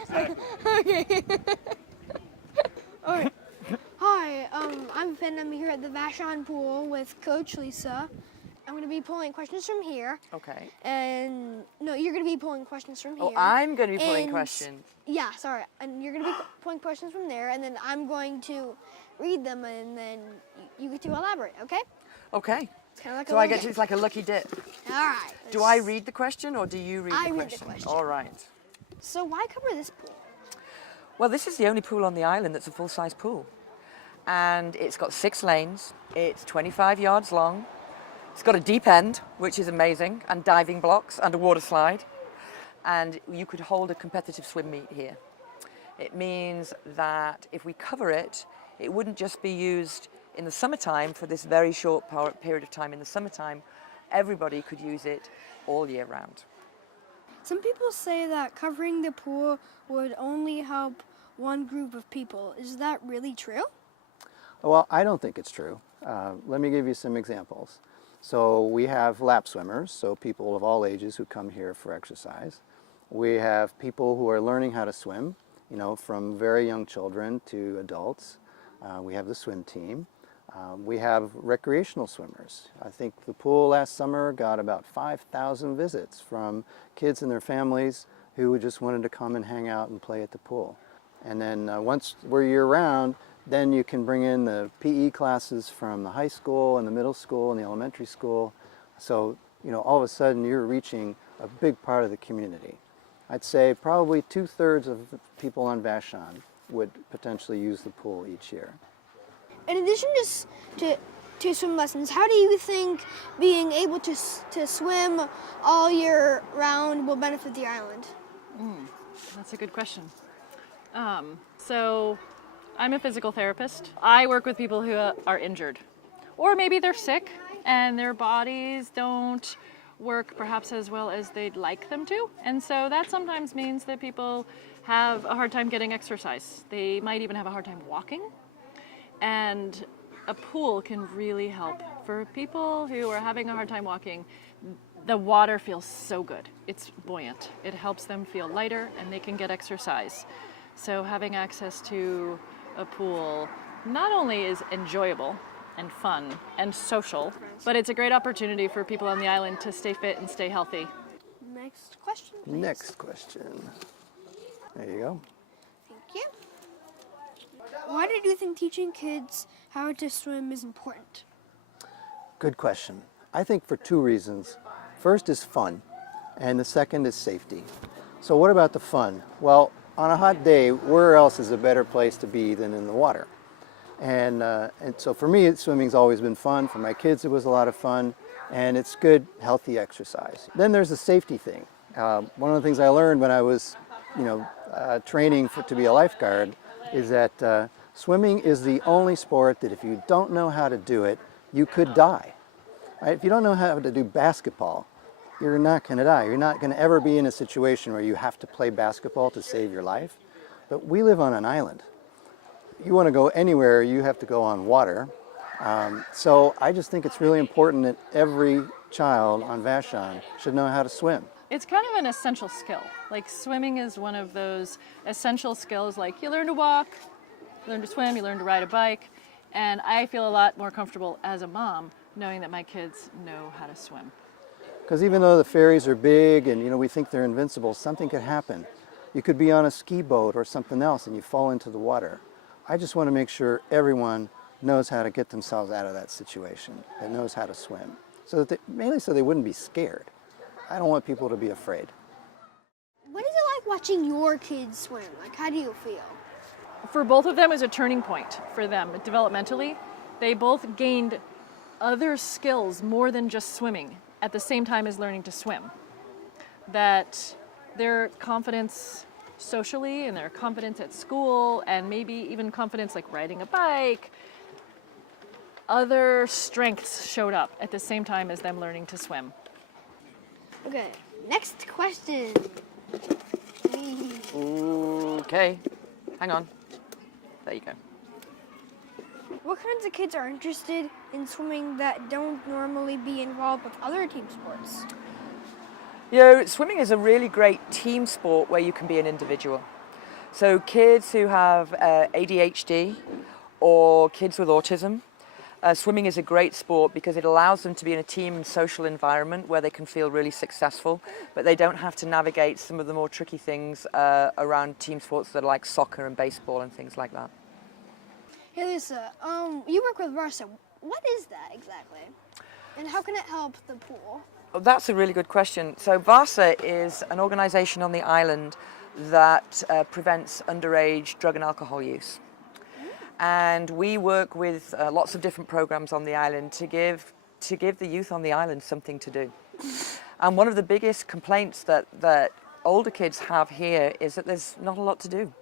Exactly. Okay. All right. Hi, I'm Finn. I'm here at the Vashon pool with Coach Lisa. I'm going to be pulling questions from here. Okay. And no, you're going to be pulling questions from here. Oh, I'm going to be pulling And- questions. Yeah, sorry. And you're going to be pulling questions from there, and then I'm going to read them, and then you get to elaborate, okay? Okay. It's kind of like So a I little get to, game. it's like a lucky dip. All right. Do I read the question or do you read I the read the question? question. All right. So why cover this pool? Well, this is the only pool on the island that's a full-size pool. And it's got 6 lanes. It's 25 yards long. It's got a deep end, which is amazing, and diving blocks and a water slide. And you could hold a competitive swim meet here. It means that if we cover it, it wouldn't just be used in the summertime for this very short period of time in the summertime. Everybody could use it all year round. Some people say that covering the pool would only help one group of people. Is that really true? Well, I don't think it's true. Let me give you some examples. So we have lap swimmers, so people of all ages who come here for exercise. We have people who are learning how to swim, you know, from very young children to adults. We have the swim team. We have recreational swimmers. I think the pool last summer got about 5,000 visits from kids and their families who just wanted to come and hang out and play at the pool. And then once we're year-round, then you can bring in the PE classes from the high school and the middle school and the elementary school. So, you know, all of a sudden you're reaching a big part of the community. I'd say probably 2/3 of the people on Vashon would potentially use the pool each year. In addition to swim lessons, how do you think being able to swim all year round will benefit the island? That's a good question. So I'm a physical therapist. I work with people who are injured, or maybe they're sick and their bodies don't work perhaps as well as they'd like them to. And so that sometimes means that people have a hard time getting exercise. They might even have a hard time walking. And a pool can really help. For people who are having a hard time walking, the water feels so good. It's buoyant. It helps them feel lighter and they can get exercise. So having access to a pool not only is enjoyable and fun and social, but it's a great opportunity for people on the island to stay fit and stay healthy. Next question, please. Next question. There you go. Thank you. Why did you think teaching kids how to swim is important? Good question. I think for 2 reasons. First is fun, and the second is safety. So what about the fun? Well, on a hot day, where else is a better place to be than in the water? And so for me, swimming's always been fun. For my kids, it was a lot of fun, and it's good, healthy exercise. Then there's the safety thing. One of the things I learned when I was, training to be a lifeguard is that swimming is the only sport that if you don't know how to do it, you could die. Right? If you don't know how to do basketball, you're not going to die. You're not going to ever be in a situation where you have to play basketball to save your life. But we live on an island. You want to go anywhere, you have to go on water. So I just think it's really important that every child on Vashon should know how to swim. It's kind of an essential skill. Like swimming is one of those essential skills, like you learn to walk, you learn to swim, you learn to ride a bike. And I feel a lot more comfortable as a mom knowing that my kids know how to swim. Because even though the ferries are big and we think they're invincible, something could happen. You could be on a ski boat or something else and you fall into the water. I just want to make sure everyone knows how to get themselves out of that situation and knows how to swim. Mainly so they wouldn't be scared. I don't want people to be afraid. What is it like watching your kids swim? Like, how do you feel? For both of them, it was a turning point for them developmentally. They both gained other skills more than just swimming at the same time as learning to swim. That their confidence socially and their confidence at school and maybe even confidence like riding a bike, other strengths showed up at the same time as them learning to swim. Okay, next question. Okay, hang on. There you go. What kinds of kids are interested in swimming that don't normally be involved with other team sports? You know, swimming is a really great team sport where you can be an individual. So kids who have ADHD or kids with autism, swimming is a great sport because it allows them to be in a team and social environment where they can feel really successful, but they don't have to navigate some of the more tricky things around team sports that are like soccer and baseball and things like that. Hey Lisa, you work with Vashon. What is that exactly? And how can it help the pool? Oh, that's a really good question. So VASA is an organisation on the island that prevents underage drug and alcohol use. And we work with lots of different programs on the island to give the youth on the island something to do. And one of the biggest complaints that older kids have here is that there's not a lot to do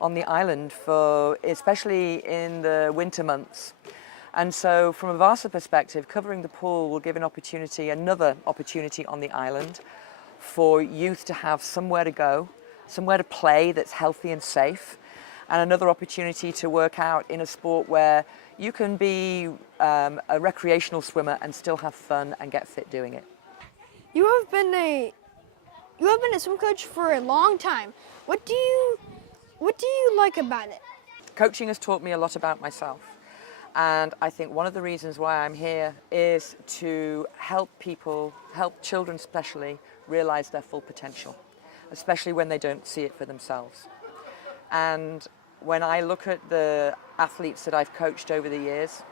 on the island, especially in the winter months. And so from a VASA perspective, covering the pool will give another opportunity on the island for youth to have somewhere to go, somewhere to play that's healthy and safe, and another opportunity to work out in a sport where you can be a recreational swimmer and still have fun and get fit doing it. You have been a swim coach for a long time. What do you like about it? Coaching has taught me a lot about myself. And I think one of the reasons why I'm here is to help children especially, realize their full potential, especially when they don't see it for themselves. And when I look at the athletes that I've coached over the years,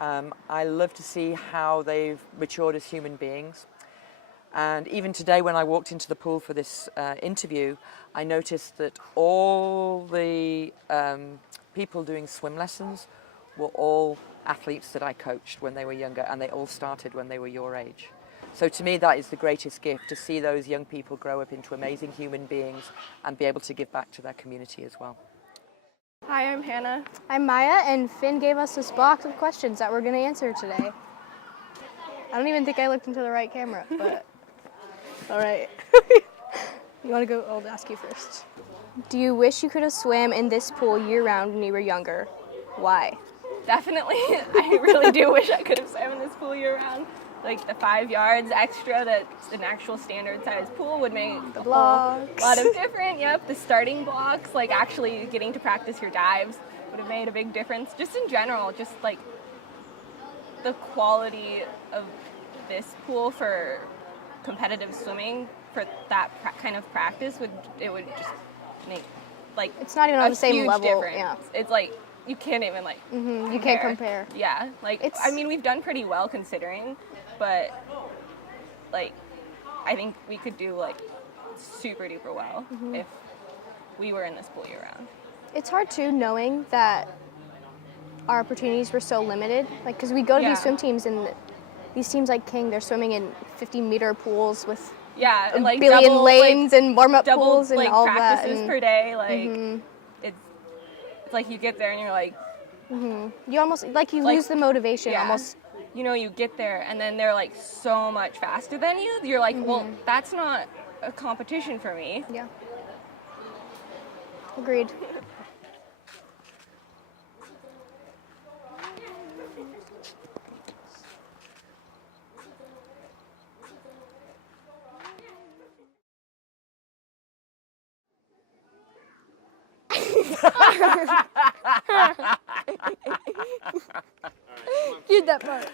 I love to see how they've matured as human beings. And even today when I walked into the pool for this interview, I noticed that all the people doing swim lessons were all athletes that I coached when they were younger, and they all started when they were your age. So to me, that is the greatest gift, to see those young people grow up into amazing human beings and be able to give back to their community as well. Hi, I'm Hannah. I'm Maya, and Finn gave us this box of questions that we're going to answer today. I don't even think I looked into the right camera, but All right. You want to go? I'll ask you first. do you wish you could have swam in this pool year-round when you were younger? Why? Definitely. I really do wish I could have swam in this pool year-round. Like the 5 yards extra that's an actual standard size pool would make the pool a lot of different. Yep, the starting blocks, like actually getting to practice your dives would have made a big difference. Just in general, just like the quality of this pool for competitive swimming, for that kind of practice, would just make like It's not even on the same huge level. difference. Yeah. It's like you can't even like You can't compare. Yeah, like I mean we've done pretty well considering, but like I think we could do like super duper well if we were in this pool year round. It's hard too, knowing that our opportunities were so limited. Like, because we go to these swim teams, and these teams like King, they're swimming in 50-meter pools with Yeah, and like billion double, lanes and warm-up double, pools and like, all that. practices per day. Like it's like you get there and you're like You almost you lose the motivation almost. You know, you get there and then they're like so much faster than you. You're like, well, that's not a competition for me. Yeah. Agreed. Did that part.